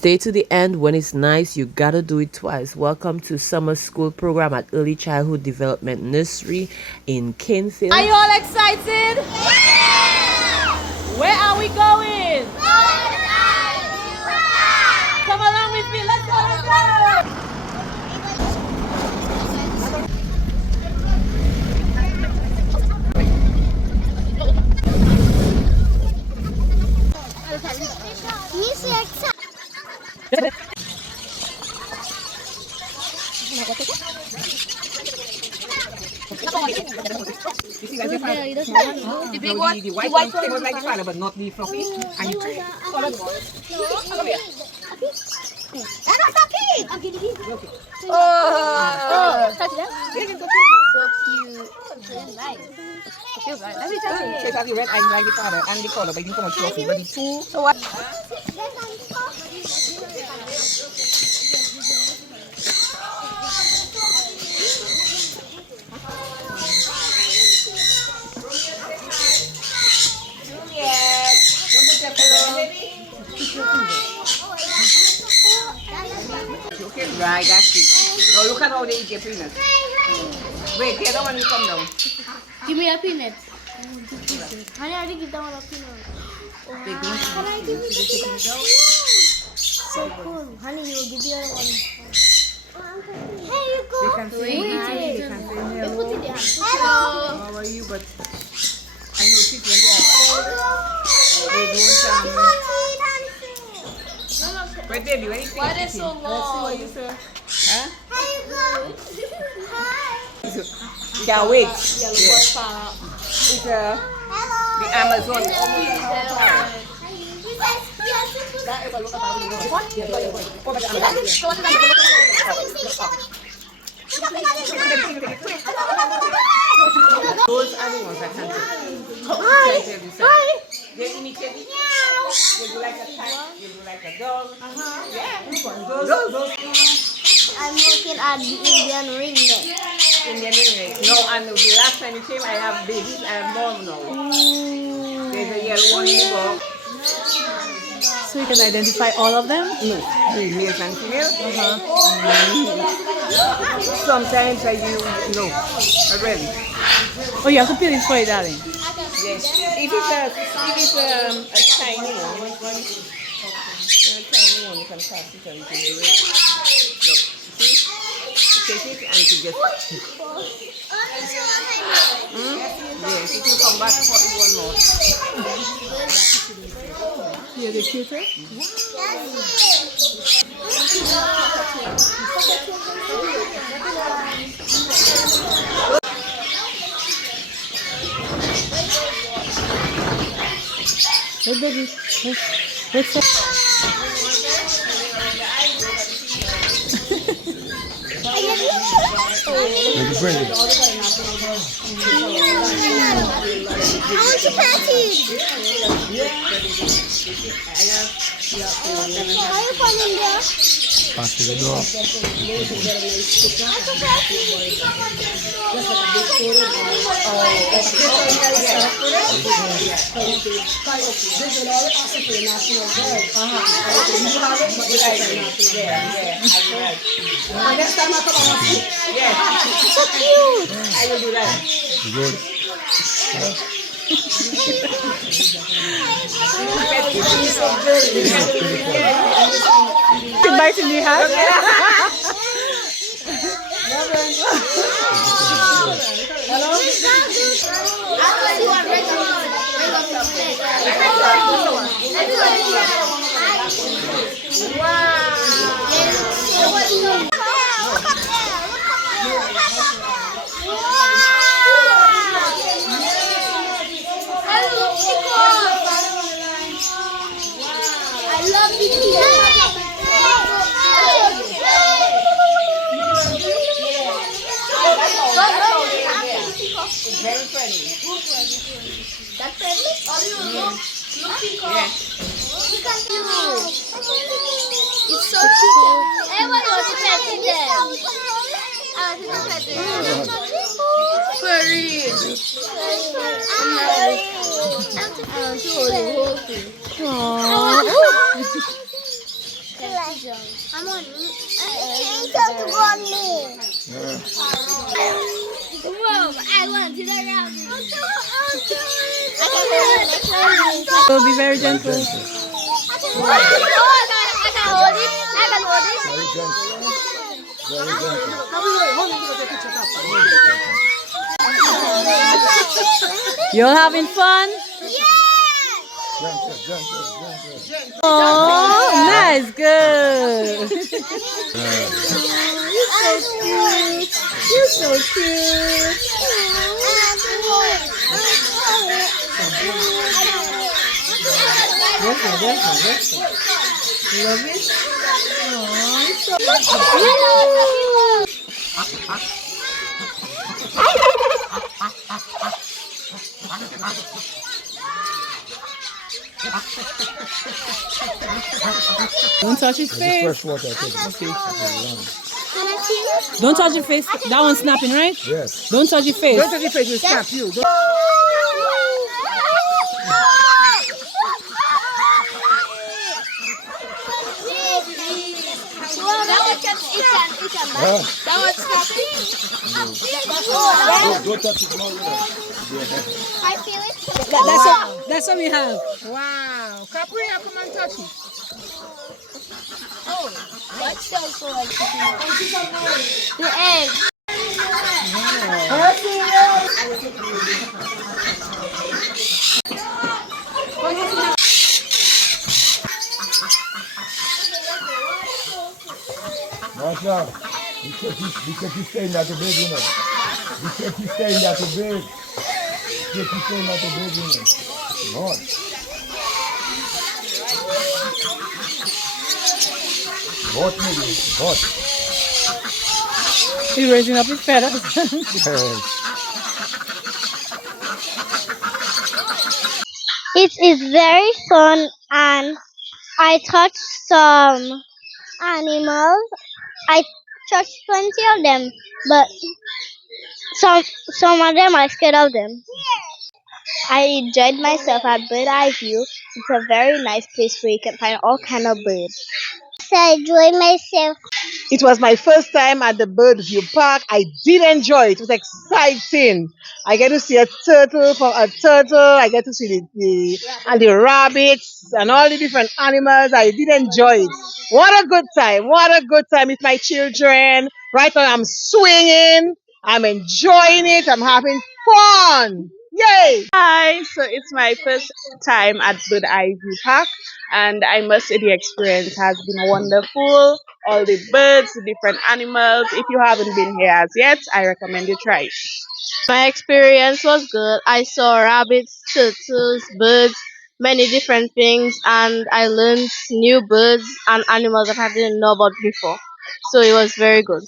Stay to the end. When it's nice, you gotta do it twice. Welcome to summer school program at Early Childhood Development Nursery in Canefield. Are you all excited? Yeah! Where are we going? Come along with me. Let's go, let's go! The big one, the white one came out like the father, but not the fluffy. And you come here. Oh, touch them. So cute. So nice. Let me touch it. So have the red eyes like the father and the color, but you come out fluffy. But the two. So what? Okay, right, that's it. Now look at how they eat your peanuts. Wait, the other one will come down. Give me a peanut. Honey, I didn't give that one a peanut. They don't Can I give you the peanut? So cool. Honey, you will give the other one. Here you go. They can say hi. They can say hello. Hello. How are you? But I know she's when they don't Wait, baby, where you think? Why they so long? Let's see what you say. Huh? Here you go. Hi. Can't wait. Yeah. It's the Amazon. Those animals I can't tell. Hi. They imitate it. They do like a cat. They do like a dog. Yeah. Those. I'm looking at the Indian ring neck. Indian ring. No, and the last time you came, I have babies. I have more now. There's a yellow one in the box. So you can identify all of them? No, the males and females. Sometimes I use no, already. Oh, you have to peel it for it, darling. Yes. If it's a tiny one, you can pass it and you can do it. Look, see? You take it and you can just. Yes, you can come back for one more. You're the cuter? Hey, baby. Let's I want to pet it. How are you finding there? Pass to the door. Next time I come on, yeah. So cute. I will do that. Good. Good bite in the hand. I love the It's very friendly. That's friendly? Yeah. It's so cute. Everyone wants to pet them. I want to pet them. Furry. I want to hold it. I'm on me. I'm to go on me. Whoa, I want to the round. So be very gentle. I can hold it. I can hold it. Very gentle. Very gentle. You're having fun? Gentle, gentle, gentle. Oh, nice, good. You're so cute. Love it? Don't touch his face. Fresh water, I take it. Don't touch your face. That one's snapping, right? Yes. Don't touch your face. Don't touch your face, will snap you. Don't- Huh? That was snapping. Don't touch it more. I feel it. That's what we have. Wow. Capriya, come and touch it. That's so cool. The egg. Masha, because he's saying that the bed, you know. Because he's saying that the bed. Because he's saying that the bed, you know. Lord. Hot, maybe. Hot. He's raising up his feathers. It is very fun, and I touched some animals. I touched plenty of them, but some of them I scared of them. I enjoyed myself at Bird Eye View. It's a very nice place where you can find all kind of birds. So I enjoyed myself. It was my first time at the Bird View Park. I did enjoy it. It was exciting. I get to see a turtle. I get to see the rabbits and all the different animals. I did enjoy it. What a good time. What a good time with my children. Right now I'm swinging. I'm enjoying it. I'm having fun. Yay! Hi, so it's my first time at Bird Eye View Park, and I must say the experience has been wonderful. All the birds, the different animals. If you haven't been here as yet, I recommend you try it. My experience was good. I saw rabbits, turtles, birds, many different things, and I learned new birds and animals that I didn't know about before. So it was very good.